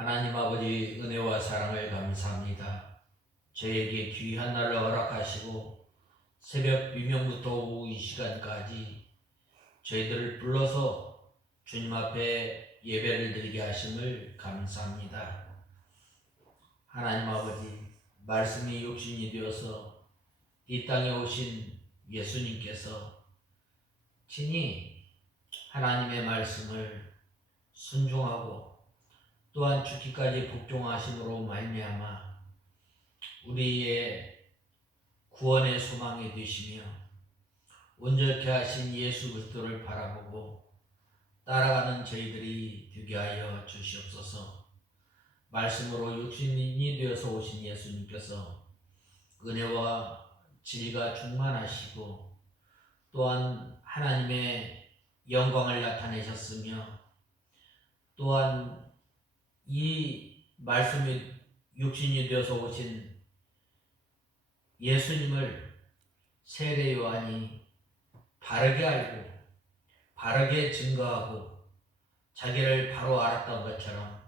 하나님 아버지 은혜와 사랑을 감사합니다. 저에게 귀한 날을 허락하시고 새벽 비명부터 오후 이 시간까지 저희들을 불러서 주님 앞에 예배를 드리게 하심을 감사합니다. 하나님 아버지, 말씀이 육신이 되어서 이 땅에 오신 예수님께서 친히 하나님의 말씀을 순종하고 또한 죽기까지 복종하심으로 말미암아 우리의 구원의 소망이 되시며 온전케 하신 예수 그리스도를 바라보고 따라가는 저희들이 되게 하여 주시옵소서. 말씀으로 육신이 되어서 오신 예수님께서 은혜와 진리가 충만하시고 또한 하나님의 영광을 나타내셨으며 또한 이 말씀이 육신이 되어서 오신 예수님을 세례 요한이 바르게 알고 바르게 증거하고 자기를 바로 알았던 것처럼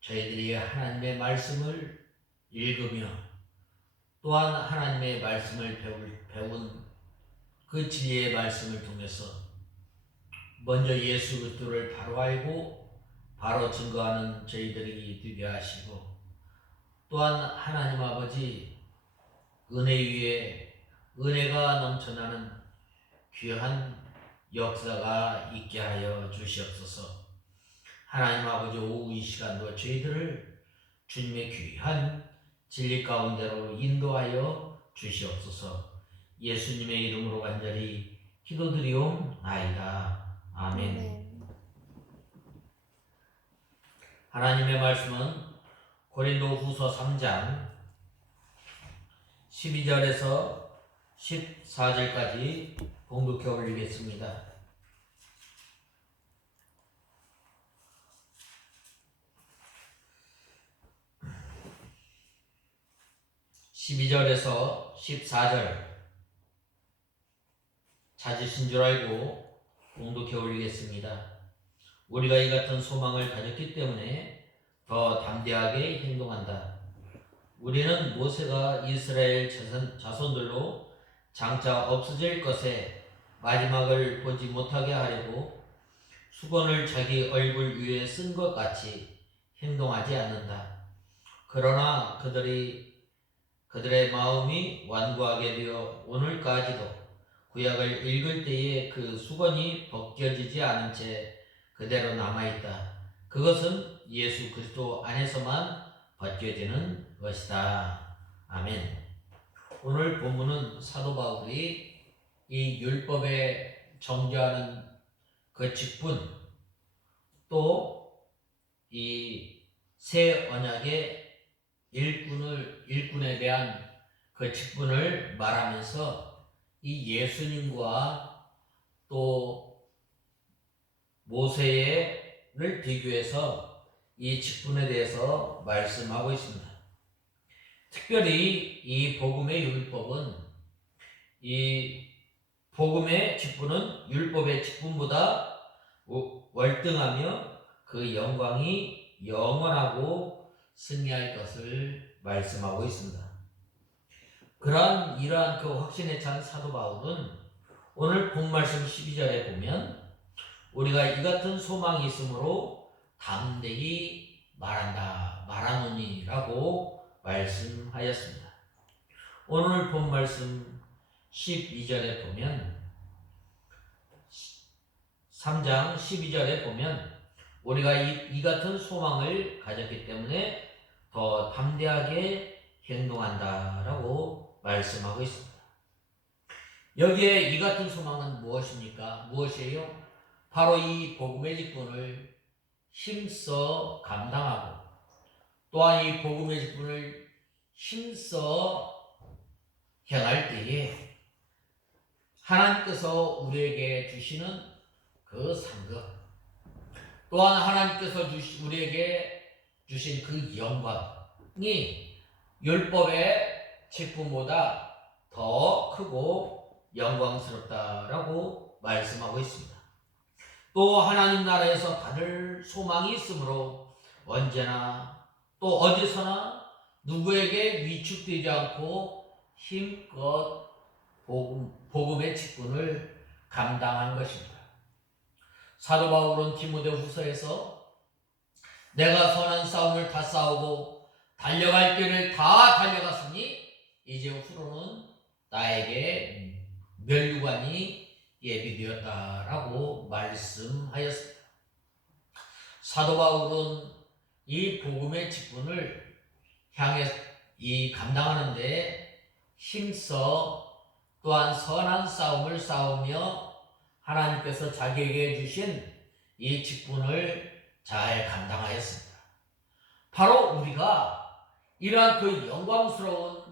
저희들이 하나님의 말씀을 읽으며 또한 하나님의 말씀을 배운 그 진리의 말씀을 통해서 먼저 예수 그리스도를 바로 알고 바로 증거하는 저희들이 되게 하시고 또한 하나님 아버지 은혜 위에 은혜가 넘쳐나는 귀한 역사가 있게 하여 주시옵소서. 하나님 아버지 오후 이 시간도 저희들을 주님의 귀한 진리 가운데로 인도하여 주시옵소서. 예수님의 이름으로 간절히 기도드리옵나이다. 아멘. 하나님의 말씀은 고린도후서 3장 12절에서 14절까지 봉독해 올리겠습니다. 12절에서 14절 찾으신 줄 알고 봉독해 올리겠습니다. 우리가 이 같은 소망을 가졌기 때문에 더 담대하게 행동한다. 우리는 모세가 이스라엘 자손들로 장차 없어질 것에 마지막을 보지 못하게 하려고 수건을 자기 얼굴 위에 쓴 것 같이 행동하지 않는다. 그러나 그들의 마음이 완고하게 되어 오늘까지도 구약을 읽을 때에 그 수건이 벗겨지지 않은 채 그대로 남아있다. 그것은 예수 그리스도 안에서만 벗겨지는 것이다. 아멘. 오늘 본문은 사도 바울이 이 율법에 정죄하는 그 직분 또 이 새 언약의 일꾼에 대한 그 직분을 말하면서 이 예수님과 또 모세를 비교해서 이 직분에 대해서 말씀하고 있습니다. 특별히 이 복음의 율법은 이 복음의 직분은 율법의 직분보다 월등하며 그 영광이 영원하고 승리할 것을 말씀하고 있습니다. 이러한 그 확신에 찬 사도 바울은 오늘 본 말씀 12절에 보면 우리가 이 같은 소망이 있으므로 담대히 말하노니라고 말씀하였습니다. 오늘 본 말씀 12절에 보면 3장 12절에 보면 우리가 이 같은 소망을 가졌기 때문에 더 담대하게 행동한다라고 말씀하고 있습니다. 여기에 이 같은 소망은 무엇입니까? 무엇이에요? 바로 이 복음의 직분을 힘써 감당하고 또한 이 복음의 직분을 힘써 행할 때에 하나님께서 우리에게 주시는 그 상급 또한 하나님께서 우리에게 주신 그 영광이 율법의 직분보다 더 크고 영광스럽다라고 말씀하고 있습니다. 또 하나님 나라에서 받을 소망이 있으므로 언제나 또 어디서나 누구에게 위축되지 않고 힘껏 복음의 직분을 감당한 것입니다. 사도 바울은 디모데후서에서 내가 선한 싸움을 다 싸우고 달려갈 길을 다 달려갔으니 이제 후로는 나에게 면류관이 예비되었다라고 말씀하였습니다. 사도 바울은 이 복음의 직분을 향해 감당하는 데 힘써 또한 선한 싸움을 싸우며 하나님께서 자기에게 주신 이 직분을 잘 감당하였습니다. 바로 우리가 이러한 그 영광스러운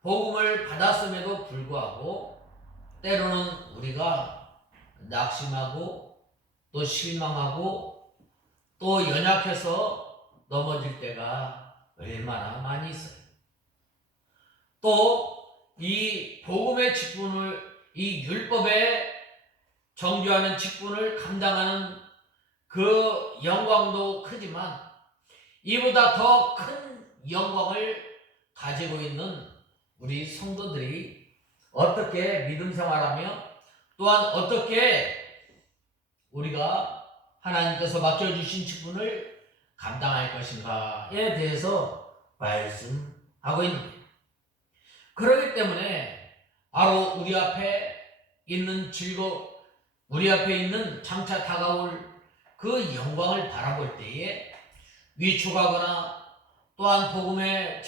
복음을 받았음에도 불구하고 때로는 우리가 낙심하고 또 실망하고 또 연약해서 넘어질 때가 얼마나 많이 있어요. 또 이 복음의 직분을, 이 율법에 정죄하는 직분을 감당하는 그 영광도 크지만 이보다 더 큰 영광을 가지고 있는 우리 성도들이 어떻게 믿음 생활하며 또한 어떻게 우리가 하나님께서 맡겨주신 직분을 감당할 것인가에 대해서 말씀하고 있는 거예요. 그렇기 때문에 바로 우리 앞에 있는 우리 앞에 있는 장차 다가올 그 영광을 바라볼 때에 위축하거나 또한 복음의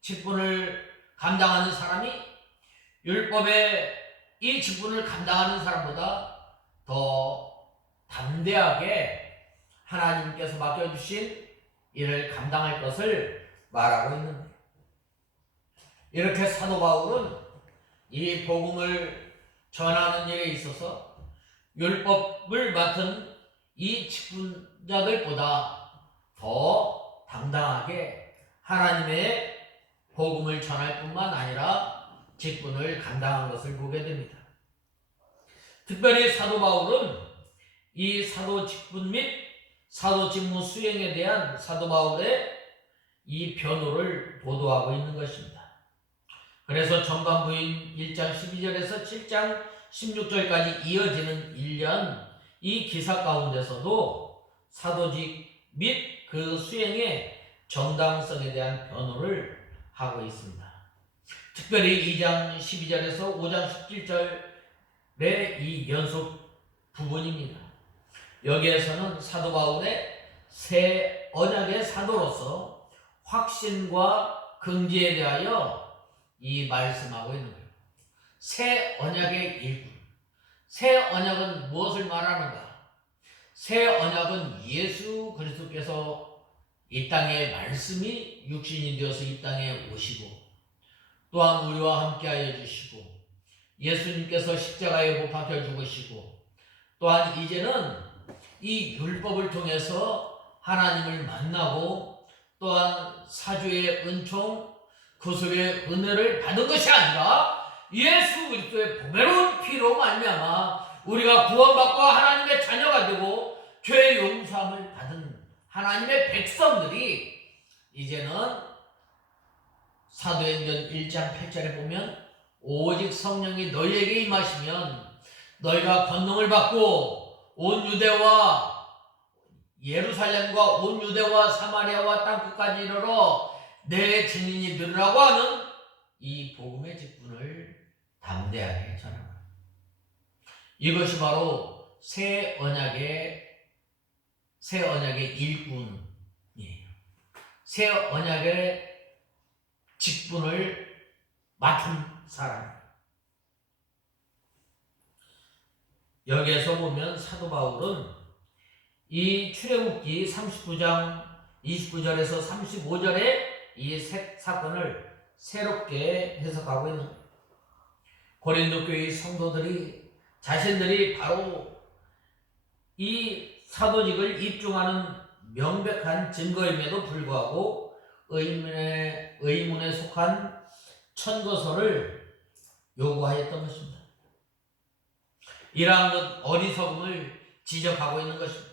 직분을 감당하는 사람이 율법의 이 직분을 감당하는 사람보다 더 담대하게 하나님께서 맡겨주신 일을 감당할 것을 말하고 있는 거예요. 이렇게 사도 바울은 이 복음을 전하는 일에 있어서 율법을 맡은 이 직분자들보다 더 당당하게 하나님의 복음을 전할 뿐만 아니라 직분을 감당한 것을 보게 됩니다. 특별히 사도 바울은 이 사도 직분 및 사도 직무 수행에 대한 사도 바울의 이 변호를 보도하고 있는 것입니다. 그래서 전반부인 1장 12절에서 7장 16절까지 이어지는 1년 이 기사 가운데서도 사도직 및 그 수행의 정당성에 대한 변호를 하고 있습니다. 특별히 2장 12절에서 5장 17절의 이 연속 부분입니다. 여기에서는 사도 바울의 새 언약의 사도로서 확신과 긍지에 대하여 이 말씀하고 있는 거예요. 새 언약의 일꾼. 새 언약은 무엇을 말하는가? 새 언약은 예수 그리스도께서 이 땅에 말씀이 육신이 되어서 이 땅에 오시고 또한 우리와 함께하여 주시고 예수님께서 십자가에 못 박혀 죽으시고 또한 이제는 이 율법을 통해서 하나님을 만나고 또한 사주의 은총 구속의 은혜를 받은 것이 아니라 예수 그리스도의 보배로운 피로 말미암아 우리가 구원받고 하나님의 자녀가 되고 죄 용서함을 받은 하나님의 백성들이 이제는 사도행전 1장 8절에 보면 오직 성령이 너희에게 임하시면 너희가 권능을 받고 온 유대와 예루살렘과 온 유대와 사마리아와 땅끝까지 이르러 내 증인이 되리라고 하는 이 복음의 직분을 담대하게 전합니다. 이것이 바로 새 언약의 일꾼이에요. 새 언약의 직분을 맡은 사람. 여기에서 보면 사도 바울은 이 출애굽기 39장 29절에서 35절의 이 사건을 새롭게 해석하고 있는 거예요. 고린도 교회 성도들이 자신들이 바로 이 사도직을 입증하는 명백한 증거임에도 불구하고 의문에 속한 천거설을 요구하였던 것입니다. 이러한 것 어리석음을 지적하고 있는 것입니다.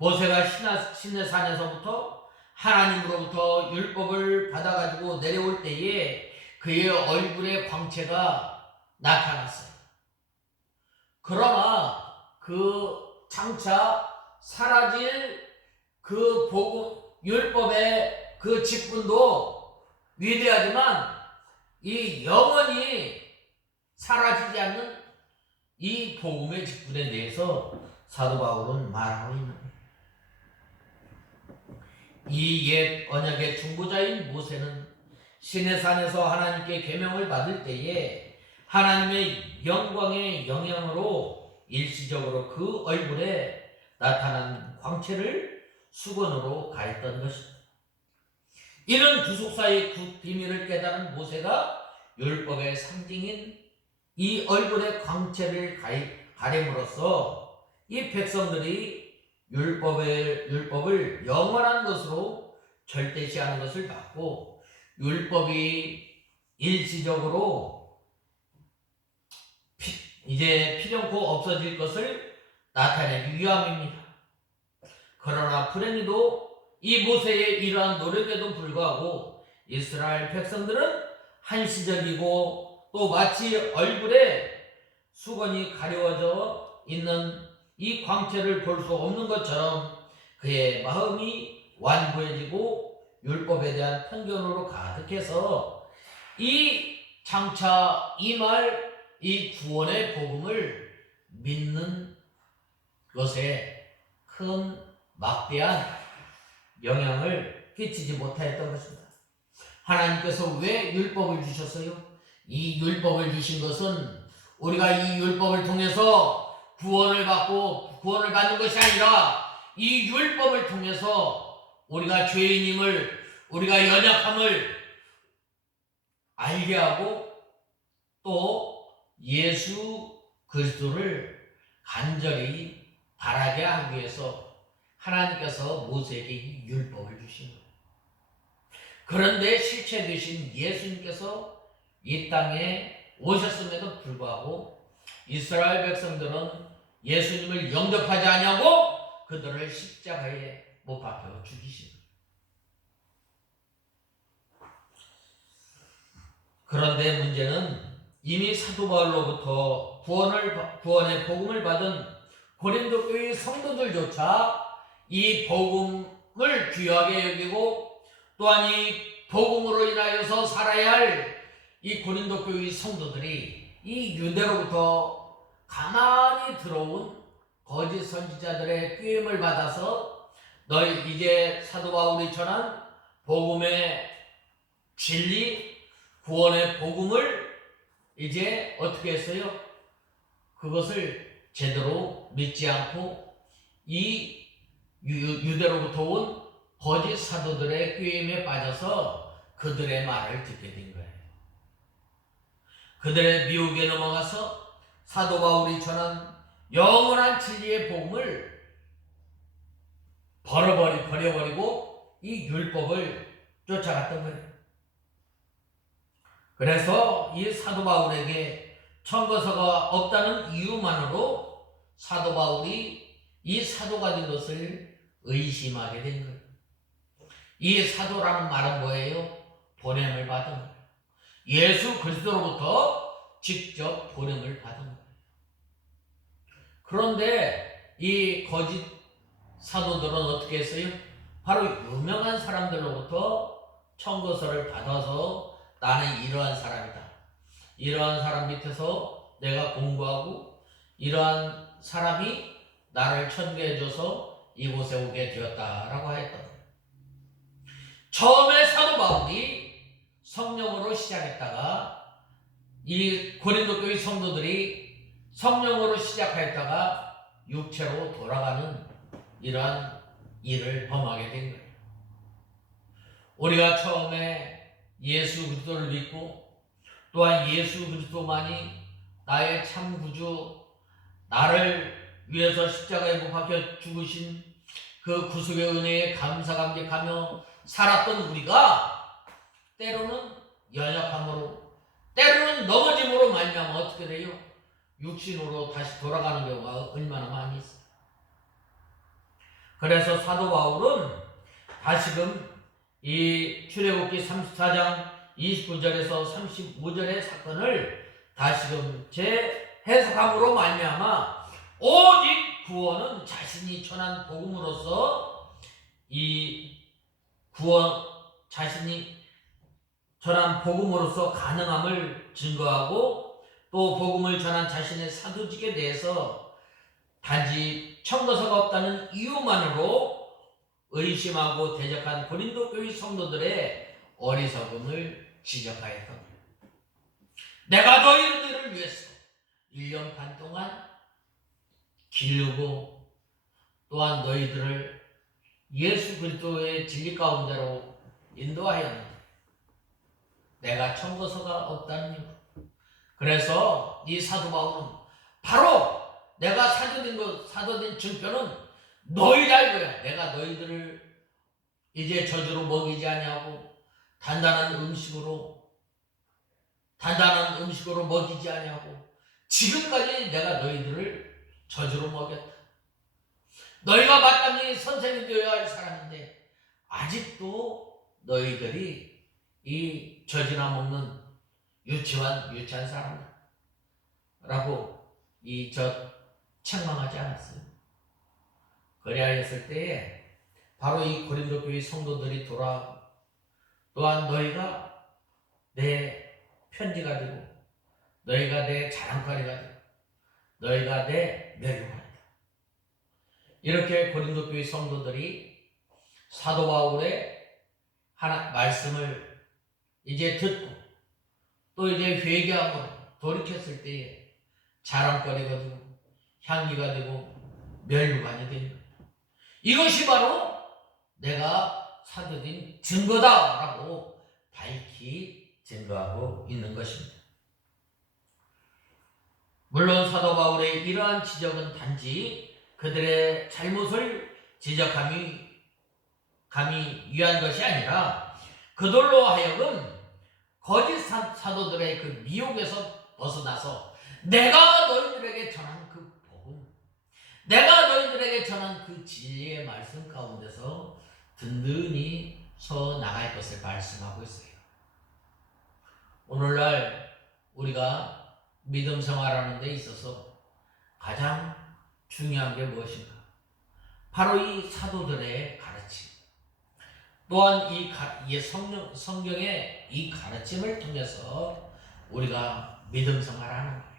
모세가 시내산에서부터 하나님으로부터 율법을 받아가지고 내려올 때에 그의 얼굴에 광채가 나타났어요. 그러나 그 장차 사라질 그 복음, 율법의 그 직분도 위대하지만 이 영원히 사라지지 않는 이 복음의 직분에 대해서 사도 바울은 말하고 있는 거예요. 이 옛 언약의 중보자인 모세는 시내산에서 하나님께 계명을 받을 때에 하나님의 영광의 영향으로 일시적으로 그 얼굴에 나타난 광채를 수건으로 가했던 것입니다. 이런 구속사의 비밀을 깨달은 모세가 율법의 상징인 이 얼굴의 광채를 가림으로써 이 백성들이 율법을 영원한 것으로 절대시하는 것을 막고 율법이 일시적으로 이제 필연코 없어질 것을 나타내기 위함입니다. 그러나 불행히도 이 모세의 이러한 노력에도 불구하고 이스라엘 백성들은 한시적이고 또 마치 얼굴에 수건이 가려워져 있는 이 광채를 볼 수 없는 것처럼 그의 마음이 완고해지고 율법에 대한 편견으로 가득해서 이 장차 임할 이 구원의 복음을 믿는 것에 큰 막대한 영향을 끼치지 못하였던 것입니다. 하나님께서 왜 율법을 주셨어요? 이 율법을 주신 것은 우리가 이 율법을 통해서 구원을 받는 것이 아니라 이 율법을 통해서 우리가 죄인임을, 우리가 연약함을 알게 하고 또 예수 그리스도를 간절히 바라게 하기 위해서 하나님께서 모세에게 이 율법을 주신 거예요. 그런데 실체 되신 예수님께서 이 땅에 오셨음에도 불구하고 이스라엘 백성들은 예수님을 영접하지 아니하고 그들을 십자가에 못 박혀 죽이신 거예요. 그런데 문제는 이미 사도 바울로부터 구원의 복음을 받은 고린도 교회 성도들조차 이 복음을 귀하게 여기고 또한 이 복음으로 인하여서 살아야 할 이 고린도 교회 성도들이 이 유대로부터 가만히 들어온 거짓 선지자들의 꾀임을 받아서 너희 이제 사도 바울이 전한 복음의 진리, 구원의 복음을 이제 어떻게 했어요? 그것을 제대로 믿지 않고 이 유대로부터 온 거짓 사도들의 꾀임에 빠져서 그들의 말을 듣게 된 거예요. 그들의 미혹에 넘어가서 사도 바울이 전한 영원한 진리의 복음을 버려버리고 이 율법을 쫓아갔던 거예요. 그래서 이 사도 바울에게 청거서가 없다는 이유만으로 사도 바울이 이 사도가 된 것을 의심하게 된 거예요. 이 사도라는 말은 뭐예요? 보냄을 받은 거예요. 예수 그리스도로부터 직접 보냄을 받은 거예요. 그런데 이 거짓 사도들은 어떻게 했어요? 바로 유명한 사람들로부터 청거서를 받아서 나는 이러한 사람이다. 이러한 사람 밑에서 내가 공부하고 이러한 사람이 나를 천개해줘서 이곳에 오게 되었다라고 하였던 거예요. 처음에 사도 바울이 성령으로 시작했다가 이 고린도 교회 성도들이 성령으로 시작하였다가 육체로 돌아가는 이러한 일을 범하게 된 거예요. 우리가 처음에 예수 그리스도를 믿고 또한 예수 그리스도만이 나의 참 구주, 나를 위해서 십자가에 못 박혀 죽으신 그 구속의 은혜에 감사감격하며 살았던 우리가 때로는 연약함으로 때로는 넘어짐으로 말미암아 어떻게 돼요? 육신으로 다시 돌아가는 경우가 얼마나 많이 있어요. 그래서 사도 바울은 다시금 이 출애굽기 34장 29절에서 35절의 사건을 다시금 재해석함으로 말미암아 오직 구원은 자신이 전한 복음으로서 이 구원 자신이 전한 복음으로서 가능함을 증거하고 또 복음을 전한 자신의 사도직에 대해서 단지 청거서가 없다는 이유만으로 의심하고 대적한 고린도 교회 성도들의 어리석음을 지적하였던 거예요. 내가 너희들을 위해서 1년 반 동안 기르고 또한 너희들을 예수 그리스도의 진리 가운데로 인도하였는데 내가 청거서가 없다는 이유. 그래서 이 사도 바울은 바로 내가 사도된 증표는 너희다 이거야. 내가 너희들을 이제 저주로 먹이지 아니하고 단단한 음식으로 먹이지 아니하고 지금까지 내가 너희들을 저주로 먹였다. 너희가 마땅히 선생이 되어야 할 사람인데 아직도 너희들이 이 저주나 먹는 유치한 사람이라고 책망하지 않았어요. 그리하였을 때에 바로 이 고린도 교회 성도들이 돌아오고 또한 너희가 내 편지가 되고 너희가 내 자랑거리가 되고 너희가 내 멸류관이다. 이렇게 고린도 교회 성도들이 사도 바울의 말씀을 이제 듣고 또 이제 회개하고 돌이켰을 때에 자랑거리가 되고 향기가 되고 멸류관이 됩니다. 이것이 바로 내가 사도된 증거다라고 밝히 증거하고 있는 것입니다. 물론 사도 바울의 이러한 지적은 단지 그들의 잘못을 지적함이 위한 것이 아니라 그들로 하여금 거짓 사도들의 그 미혹에서 벗어나서 내가 너희들에게 전한 그 복음, 내가 너희들에게 전한 그 진리의 말씀 가운데서 든든히 서 나갈 것을 말씀하고 있어요. 오늘날 우리가 믿음 생활하는 데 있어서 가장 중요한 게 무엇인가? 바로 이 사도들의 가르침. 또한 이 성경의 이 가르침을 통해서 우리가 믿음 생활하는 거예요.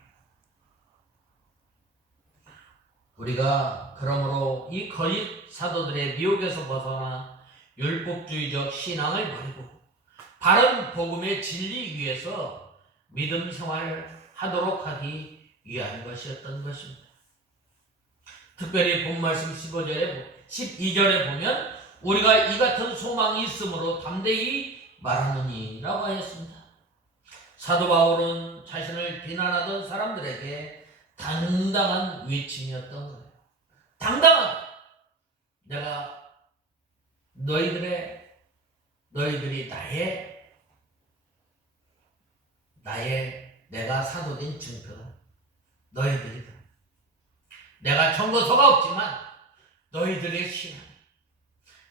우리가 그러므로 이 거짓 사도들의 미혹에서 벗어나 율법주의적 신앙을 버리고 바른 복음의 진리 위에서 믿음 생활을 하도록 하기 위한 것이었던 것입니다. 특별히 본 말씀 12절에 보면 우리가 이 같은 소망이 있으므로 담대히 말하느니 라고 하였습니다. 사도 바울은 자신을 비난하던 사람들에게 당당한 외침이었던 거예요. 당당한, 내가 너희들이 내가 사도된 증표다. 너희들이다. 내가 청거서가 없지만 너희들의 신앙,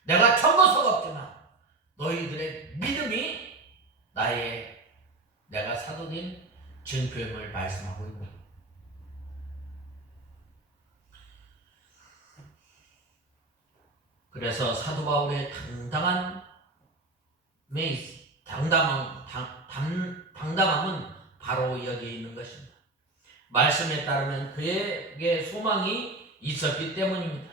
내가 청거서가 없지만 너희들의 믿음이 내가 사도된 증표임을 말씀하고 있는 거예요. 그래서 사도 바울의 당당함은 바로 여기에 있는 것입니다. 말씀에 따르면 그에게 소망이 있었기 때문입니다.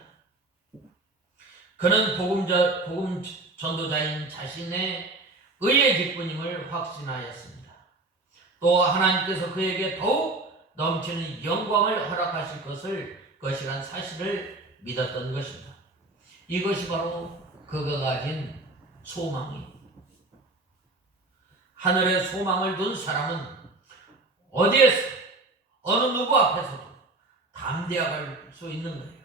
그는 복음 전도자인 자신의 의의 기쁨임을 확신하였습니다. 또 하나님께서 그에게 더욱 넘치는 영광을 허락하실 것이란 사실을 믿었던 것입니다. 이것이 바로 그가 가진 소망이. 하늘의 소망을 둔 사람은 어디에서 어느 누구 앞에서도 담대할 수 있는 거예요.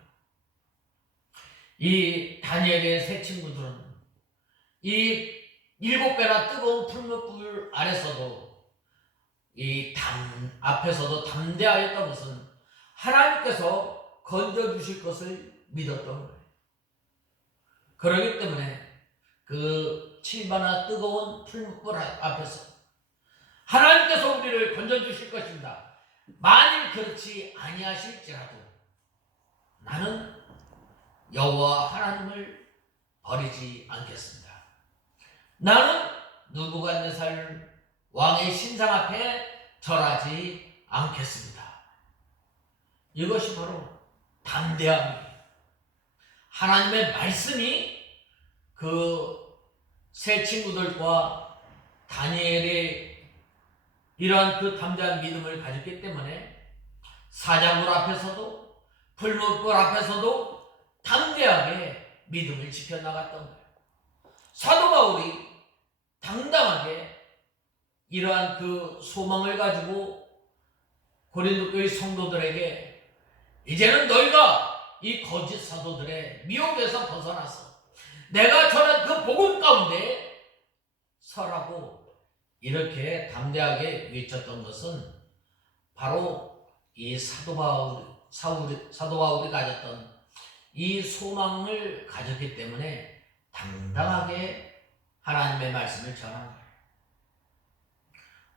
이 다니엘의 세 친구들은 이 7배나 뜨거운 풀무불 아래서도 앞에서도 담대하였던 것은 하나님께서 건져주실 것을 믿었던 거예요. 그러기 때문에 그 칠바나 뜨거운 풀물 앞에서 하나님께서 우리를 건져주실 것입니다. 만일 그렇지 아니하실지라도 나는 여호와 하나님을 버리지 않겠습니다. 나는 느부갓네살 왕의 신상 앞에 절하지 않겠습니다. 이것이 바로 담대함이에요. 하나님의 말씀이 그 세 친구들과 다니엘의 이러한 그 담대한 믿음을 가졌기 때문에 사자굴 앞에서도 풀무불 앞에서도 담대하게 믿음을 지켜나갔던 거예요. 사도 바울이 당당하게 이러한 그 소망을 가지고 고린도 교회 성도들에게 이제는 너희가 이 거짓 사도들의 미혹에서 벗어났어. 내가 전한 그 복음 가운데 서라고 이렇게 담대하게 외쳤던 것은 바로 이 사도 바울이 가졌던 이 소망을 가졌기 때문에 당당하게 하나님의 말씀을 전하는 거예요.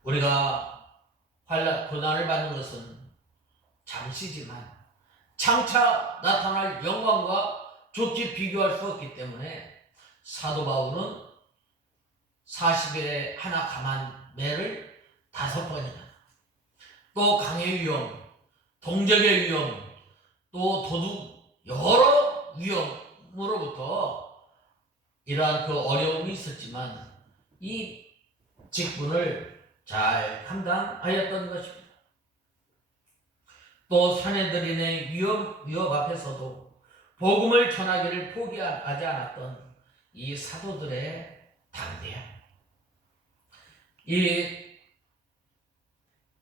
우리가 고난을 받는 것은 잠시지만 장차 나타날 영광과 좋게 비교할 수 없기 때문에 사도 바울은 40일에 하나 감한 매를 5번이나 또 강의 위험, 동적의 위험, 또 도둑 여러 위험으로부터 이러한 그 어려움이 있었지만 이 직분을 잘 감당하였던 것입니다. 또 사내들인의 위협 앞에서도 복음을 전하기를 포기하지 않았던 이 사도들의 담대함.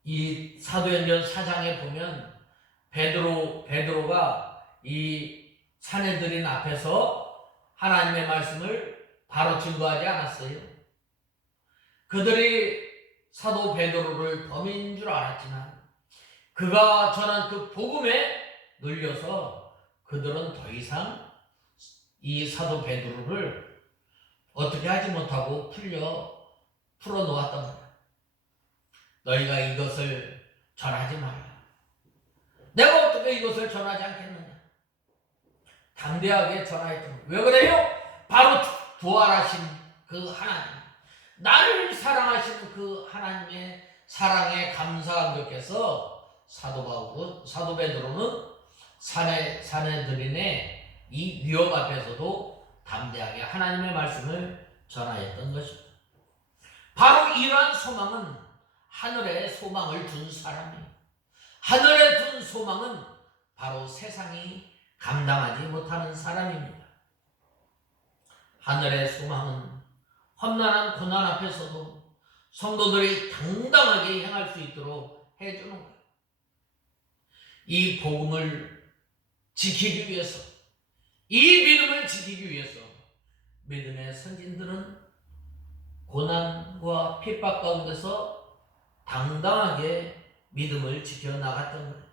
이 사도행전 4장에 보면 베드로가 이 사내들인 앞에서 하나님의 말씀을 바로 증거하지 않았어요. 그들이 사도 베드로를 범인 줄 알았지만 그가 전한 그 복음에 눌려서 그들은 더 이상 이 사도 베드로를 어떻게 하지 못하고 풀어놓았던 거다. 너희가 이것을 전하지 말라. 내가 어떻게 이것을 전하지 않겠느냐. 담대하게 전하였던 거예요. 왜 그래요? 바로 부활하신 그 하나님, 나를 사랑하시는 그 하나님의 사랑에 감사한 것께서 사도 베드로는 사내들인의 이 위협 앞에서도 담대하게 하나님의 말씀을 전하였던 것입니다. 바로 이러한 소망은 하늘에 소망을 둔 사람이에요. 하늘에 둔 소망은 바로 세상이 감당하지 못하는 사람입니다. 하늘의 소망은 험난한 고난 앞에서도 성도들이 당당하게 행할 수 있도록 해주는 거예요. 이 복음을 지키기 위해서, 이 믿음을 지키기 위해서 믿음의 선진들은 고난과 핍박 가운데서 당당하게 믿음을 지켜나갔던 거예요.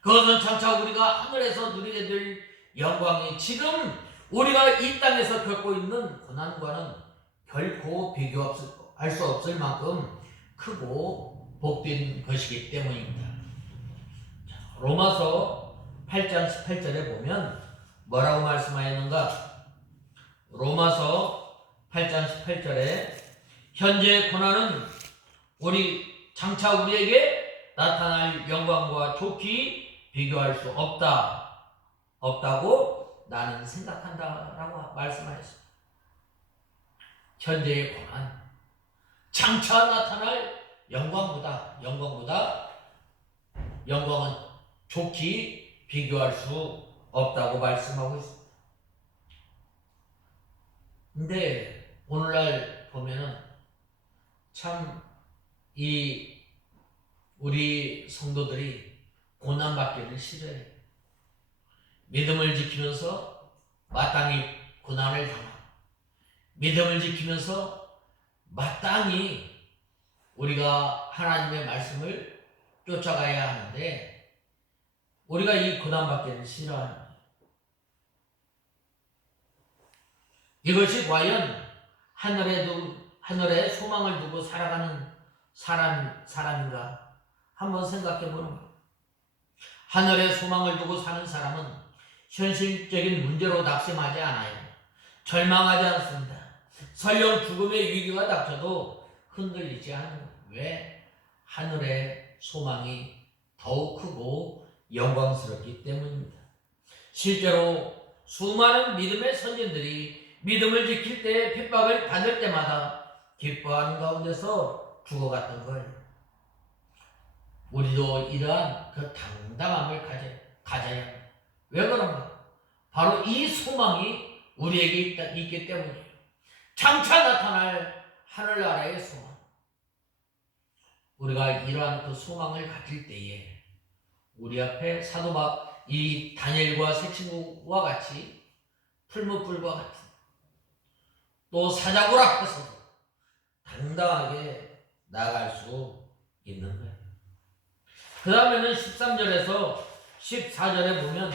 그것은 장차 우리가 하늘에서 누리게 될 영광이 지금 우리가 이 땅에서 겪고 있는 고난과는 결코 비교할 수 없을 만큼 크고 복된 것이기 때문입니다. 로마서 8장 18절에 보면 뭐라고 말씀하였는가? 로마서 8장 18절에 현재의 고난은 장차 우리에게 나타날 영광과 좋게 비교할 수 없다고 나는 생각한다 라고 말씀하였습니다. 현재의 고난, 장차 나타날 영광은 좋게 비교할 수 없다고 말씀하고 있습니다. 근데 오늘날 보면은 참 우리 성도들이 고난받기를 싫어해요. 믿음을 지키면서 마땅히 고난을 당하고, 믿음을 지키면서 마땅히 우리가 하나님의 말씀을 쫓아가야 하는데 우리가 이 고난받기를 싫어합니다. 이것이 과연 하늘에 소망을 두고 살아가는 사람인가? 한번 생각해 보는 거예요. 하늘에 소망을 두고 사는 사람은 현실적인 문제로 낙심하지 않아요. 절망하지 않습니다. 설령 죽음의 위기가 닥쳐도 흔들리지 않는 거예요. 왜? 하늘의 소망이 더욱 크고 영광스럽기 때문입니다. 실제로 수많은 믿음의 선진들이 믿음을 지킬 때 핍박을 받을 때마다 기뻐하는 가운데서 죽어갔던 거예요. 우리도 이러한 그 당당함을 가져야 합니다. 왜 그런가? 바로 이 소망이 우리에게 있기 때문이에요. 장차 나타날 하늘나라의 소망. 우리가 이러한 그 소망을 가질 때에 우리 앞에 이 다니엘과 세 친구와 같이 풀무불과 같은 또 사자굴 앞에서도 당당하게 나아갈 수 있는 거예요. 그 다음에는 13절에서 14절에 보면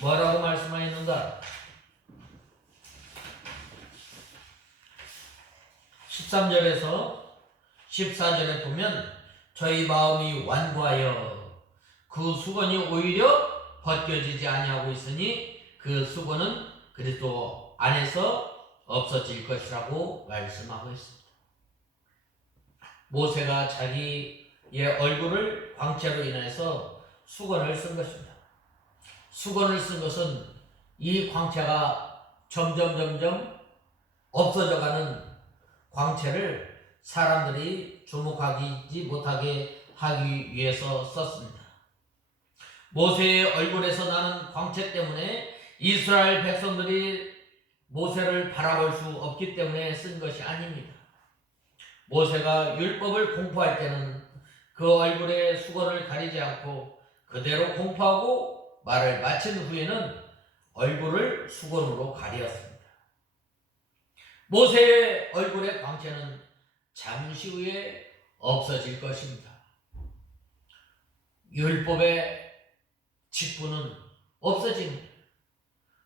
뭐라고 말씀하셨는가? 13절에서 14절에 보면 저희 마음이 완고하여 그 수건이 오히려 벗겨지지 아니하고 있으니 그 수건은 그리스도 안에서 없어질 것이라고 말씀하고 있습니다. 모세가 자기의 얼굴을 광채로 인해서 수건을 쓴 것입니다. 수건을 쓴 것은 이 광채가 점점 없어져가는 광채를 사람들이 주목하지 못하게 하기 위해서 썼습니다. 모세의 얼굴에서 나는 광채 때문에 이스라엘 백성들이 모세를 바라볼 수 없기 때문에 쓴 것이 아닙니다. 모세가 율법을 공포할 때는 그 얼굴에 수건을 가리지 않고 그대로 공포하고 말을 마친 후에는 얼굴을 수건으로 가리었습니다. 모세의 얼굴의 광채는 잠시 후에 없어질 것입니다. 율법의 직분은 없어집니다.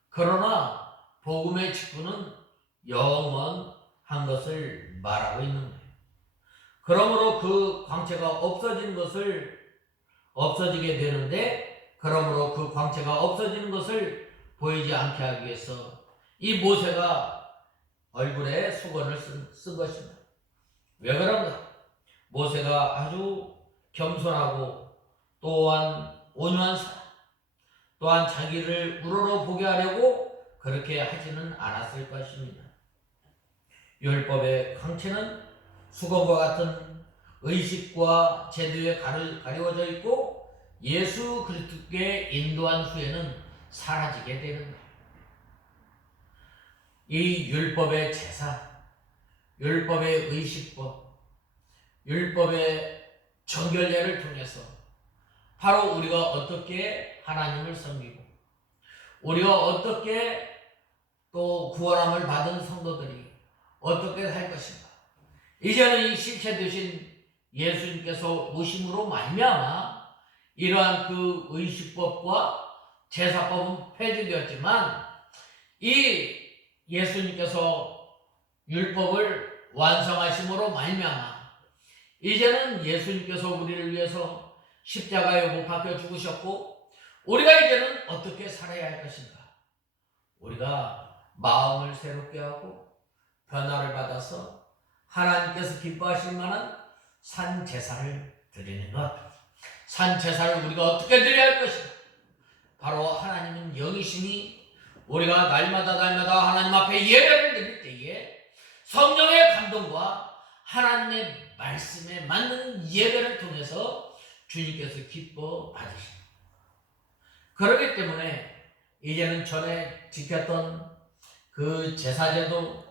그러나 복음의 직분은 영원한 것을 말하고 있는 거예요. 그러므로 그 광채가 없어지게 되는데, 그러므로 그 광채가 없어지는 것을 보이지 않게 하기 위해서 이 모세가 얼굴에 수건을 쓴 것입니다. 왜 그런가? 모세가 아주 겸손하고 또한 온유한 사람, 또한 자기를 우러러 보게 하려고 그렇게 하지는 않았을 것입니다. 율법의 광채는 수건과 같은 의식과 제도에 가리워져 있고 예수 그리스도께 인도한 후에는 사라지게 되는 거예요. 이 율법의 제사, 율법의 의식법, 율법의 정결례를 통해서 바로 우리가 어떻게 하나님을 섬기고 우리가 어떻게 또 구원함을 받은 성도들이 어떻게 할 것인가. 이제는 이 실체 되신 예수님께서 오심으로 말미암아 이러한 그 의식법과 제사법은 폐지되었지만 이 예수님께서 율법을 완성하심으로 말미암아 이제는 예수님께서 우리를 위해서 십자가에 못 박혀 죽으셨고 우리가 이제는 어떻게 살아야 할 것인가. 우리가 마음을 새롭게 하고 변화를 받아서 하나님께서 기뻐하실 만한 산 제사를 드리는 것. 산 제사를 우리가 어떻게 드려야 할 것인가. 바로 하나님은 영이시니 우리가 날마다 하나님 앞에 예배를 드릴 때에 성령의 감동과 하나님의 말씀에 맞는 예배를 통해서 주님께서 기뻐 받으십니다. 그렇기 때문에 이제는 전에 지켰던 그 제사제도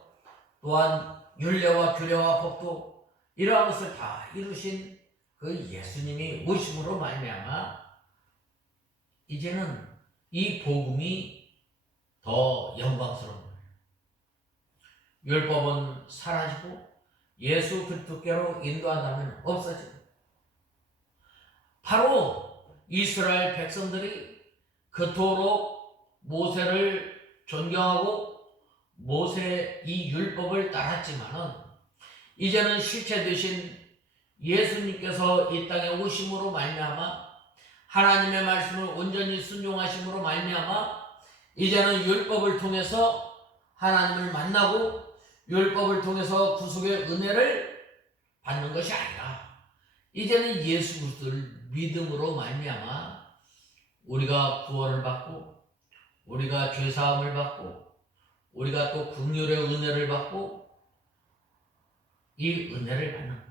또한 율례와 규례와 법도 이러한 것을 다 이루신 그 예수님이 오심으로 말미암아 이제는 이 복음이 더 영광스러운 거예요. 율법은 사라지고 예수 그리스도께로 인도한다면 없어집니다. 바로 이스라엘 백성들이 그토록 모세를 존경하고 모세 이 율법을 따랐지만은 이제는 실체 되신 예수님께서 이 땅에 오심으로 말미암아 하나님의 말씀을 온전히 순종하심으로 말미암아 이제는 율법을 통해서 하나님을 만나고 율법을 통해서 구속의 은혜를 받는 것이 아니라 이제는 예수 그리스도를 믿음으로 말미암아 우리가 구원을 받고 우리가 죄 사함을 받고 우리가 또 긍휼의 은혜를 받고 이 은혜를 받는 것.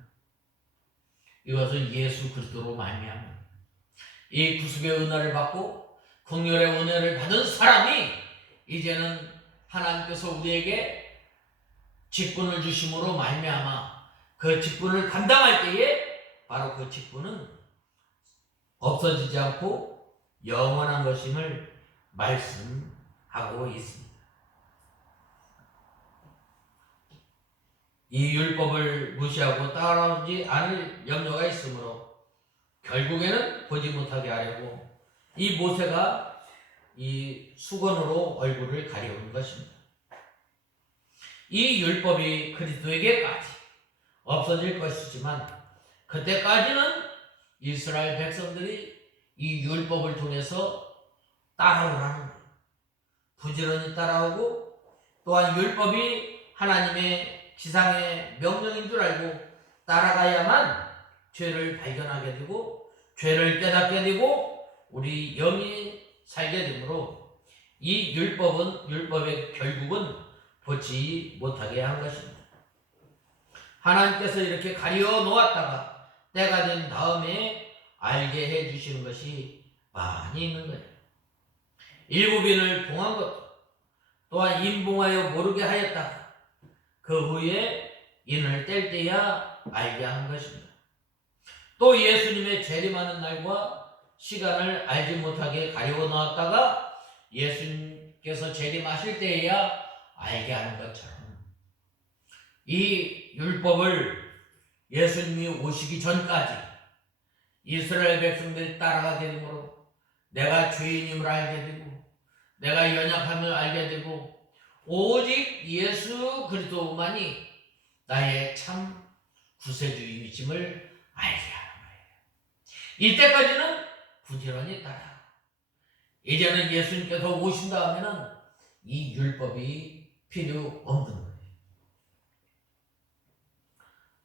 이것은 예수 그리스도로 말미암아 이 구속의 은혜를 받고 긍휼의 은혜를 받은 사람이 이제는 하나님께서 우리에게 직분을 주심으로 말미암아 그 직분을 감당할 때에 바로 그 직분은 없어지지 않고 영원한 것임을 말씀하고 있습니다. 이 율법을 무시하고 따라오지 않을 염려가 있으므로 결국에는 보지 못하게 하려고 이 모세가 이 수건으로 얼굴을 가려운 것입니다. 이 율법이 그리스도에게까지 없어질 것이지만 그때까지는 이스라엘 백성들이 이 율법을 통해서 따라오라는 거예요. 부지런히 따라오고 또한 율법이 하나님의 지상의 명령인 줄 알고 따라가야만 죄를 발견하게 되고 죄를 깨닫게 되고 우리 영이 살게 되므로 이 율법의 결국은 보지 못하게 한 것입니다. 하나님께서 이렇게 가리어 놓았다가 때가 된 다음에 알게 해 주시는 것이 많이 있는 거예요. 7인을 봉한 것도 또한 인봉하여 모르게 하였다가 그 후에 인을 뗄 때야 알게 한 것입니다. 또 예수님의 재림하는 날과 시간을 알지 못하게 가리워 놓았다가 예수님께서 재림하실 때에야 알게 하는 것처럼 이 율법을 예수님이 오시기 전까지 이스라엘 백성들이 따라가게 되므로 내가 죄인임을 알게 되고 내가 연약함을 알게 되고 오직 예수 그리스도만이 나의 참 구세주이심을 알게 하는 거예요. 이때까지는 부지런히 따라. 이제는 예수님께서 오신 다음에는 이 율법이 필요 없는 거예요.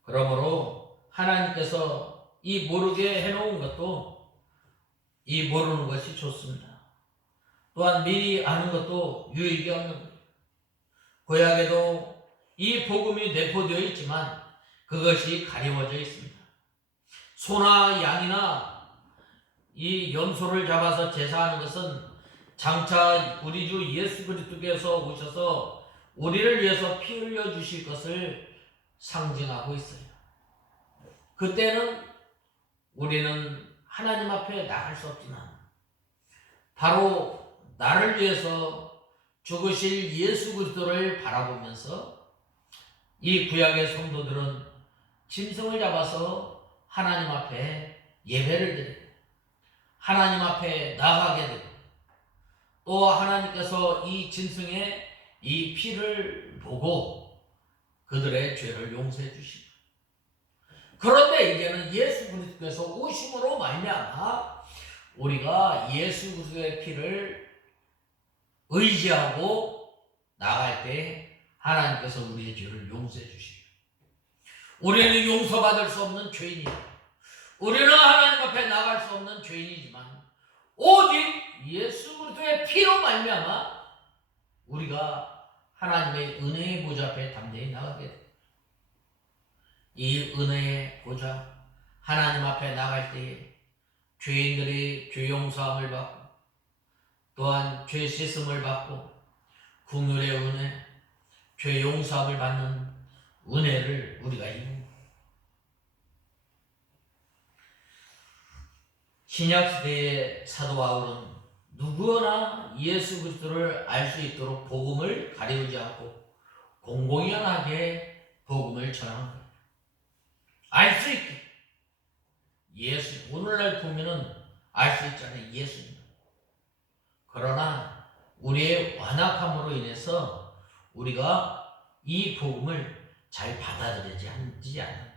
그러므로 하나님께서 이 모르게 해놓은 것도 이 모르는 것이 좋습니다. 또한 미리 아는 것도 유익이 없는 거예요. 구약에도 이 복음이 내포되어 있지만 그것이 가리워져 있습니다. 소나 양이나 이 염소를 잡아서 제사하는 것은 장차 우리 주 예수 그리스도께서 오셔서 우리를 위해서 피 흘려 주실 것을 상징하고 있어요. 그때는 우리는 하나님 앞에 나갈 수 없지만 바로 나를 위해서 죽으실 예수 그리스도를 바라보면서 이 구약의 성도들은 짐승을 잡아서 하나님 앞에 예배를 드리고 하나님 앞에 나가게 되고 또 하나님께서 이 짐승의 이 피를 보고 그들의 죄를 용서해 주시고 그런데 이제는 예수 그리스도께서 오심으로 말미암아 우리가 예수 그리스도의 피를 의지하고 나갈 때 하나님께서 우리의 죄를 용서해 주시고 우리는 용서받을 수 없는 죄인이에요. 우리는 하나님 앞에 나갈 수 없는 죄인이지만 오직 예수 그리스도의 피로 말미암아 우리가 하나님의 은혜의 보좌 앞에 담대히 나가게 됩니다. 이 은혜의 보좌 하나님 앞에 나갈 때에 죄인들이 죄 용서함을 받고 또한 죄 씻음을 받고 긍휼의 은혜, 죄 용서함을 받는 은혜를 우리가 입는 신약시대의 사도 바울은 누구나 예수 그리스도를 알 수 있도록 복음을 가리우지 않고 공공연하게 복음을 전하는 거예요. 알 수 있게. 예수, 오늘날 보면은 알 수 있잖아요. 예수님. 그러나 우리의 완악함으로 인해서 우리가 이 복음을 잘 받아들이지 않는.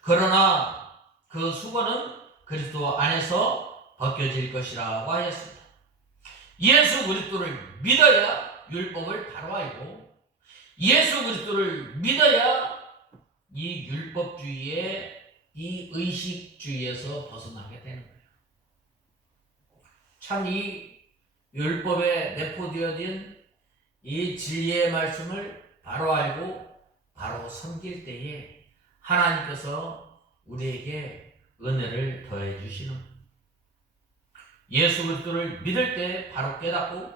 그러나 그 수건은 그리스도 안에서 벗겨질 것이라고 하였습니다. 예수 그리스도를 믿어야 율법을 바로 알고, 예수 그리스도를 믿어야 이 율법주의의 이 의식주의에서 벗어나게 되는 거예요. 참 이 율법에 내포되어진 이 진리의 말씀을 바로 알고 바로 섬길 때에 하나님께서 우리에게 은혜를 더해 주시는, 예수 그리스도를 믿을 때 바로 깨닫고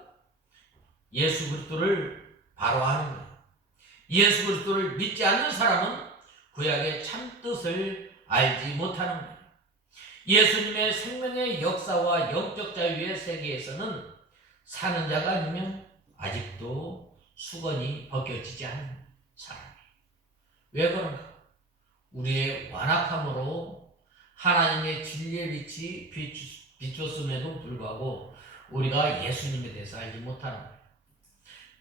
예수 그리스도를 바로 하는 거예요. 예수 그리스도를 믿지 않는 사람은 구약의 참 뜻을 알지 못하는 거예요. 예수님의 생명의 역사와 영적 자유의 세계에서는 사는 자가 아니면 아직도 수건이 벗겨지지 않는 사람이에요. 왜 그런가? 우리의 완악함으로 하나님의 진리의 빛이 비추었음에도 불구하고 우리가 예수님에 대해서 알지 못하는 거예요.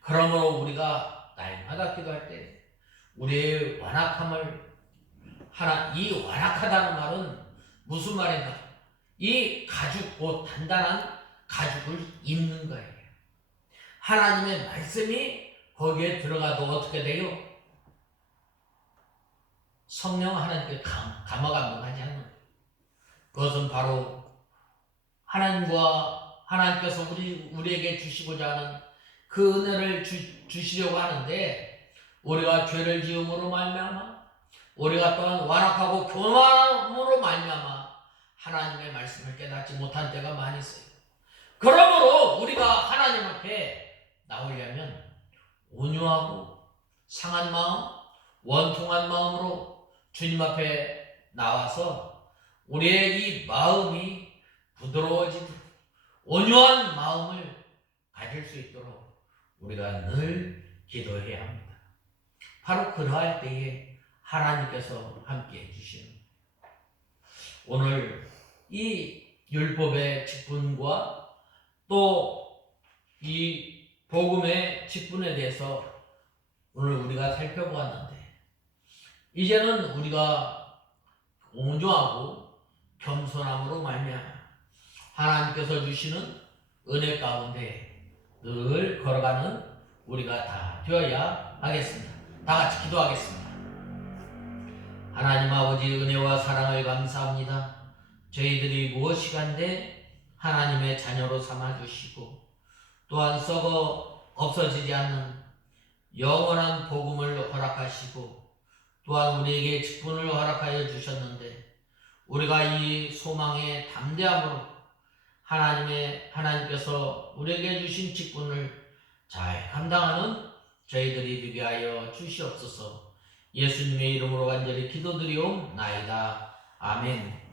그러므로 우리가 날마다 기도할 때 우리의 완악함을 이 완악하다는 말은 무슨 말인가? 이 가죽, 곧 단단한 가죽을 입는 거예요. 하나님의 말씀이 거기에 들어가도 어떻게 돼요? 성령 하나님께 감화감동하지 않는 거예요. 그것은 바로 하나님께서 우리에게 주시고자 하는 그 은혜를 주시려고 하는데, 우리가 죄를 지음으로 말미암아, 우리가 또한 완악하고 교만함으로 말미암아 하나님의 말씀을 깨닫지 못한 때가 많이 있어요. 그러므로 우리가 하나님 앞에 나오려면 온유하고 상한 마음, 원통한 마음으로 주님 앞에 나와서 우리의 이 마음이 부드러워지도록 온유한 마음을 가질 수 있도록 우리가 늘 기도해야 합니다. 바로 그러할 때에 하나님께서 함께 해주시는, 오늘 이 율법의 직분과 또 이 복음의 직분에 대해서 오늘 우리가 살펴보았는데, 이제는 우리가 온유하고 겸손함으로 말미암아 하나님께서 주시는 은혜 가운데 늘 걸어가는 우리가 다 되어야 하겠습니다. 다 같이 기도하겠습니다. 하나님 아버지, 은혜와 사랑을 감사합니다. 저희들이 무엇이간데 하나님의 자녀로 삼아주시고, 또한 썩어 없어지지 않는 영원한 복음을 허락하시고, 또한 우리에게 직분을 허락하여 주셨는데, 우리가 이 소망의 담대함으로 하나님께서 우리에게 주신 직분을 잘 감당하는 저희들이 되게 하여 주시옵소서. 예수님의 이름으로 간절히 기도드리옵나이다. 아멘.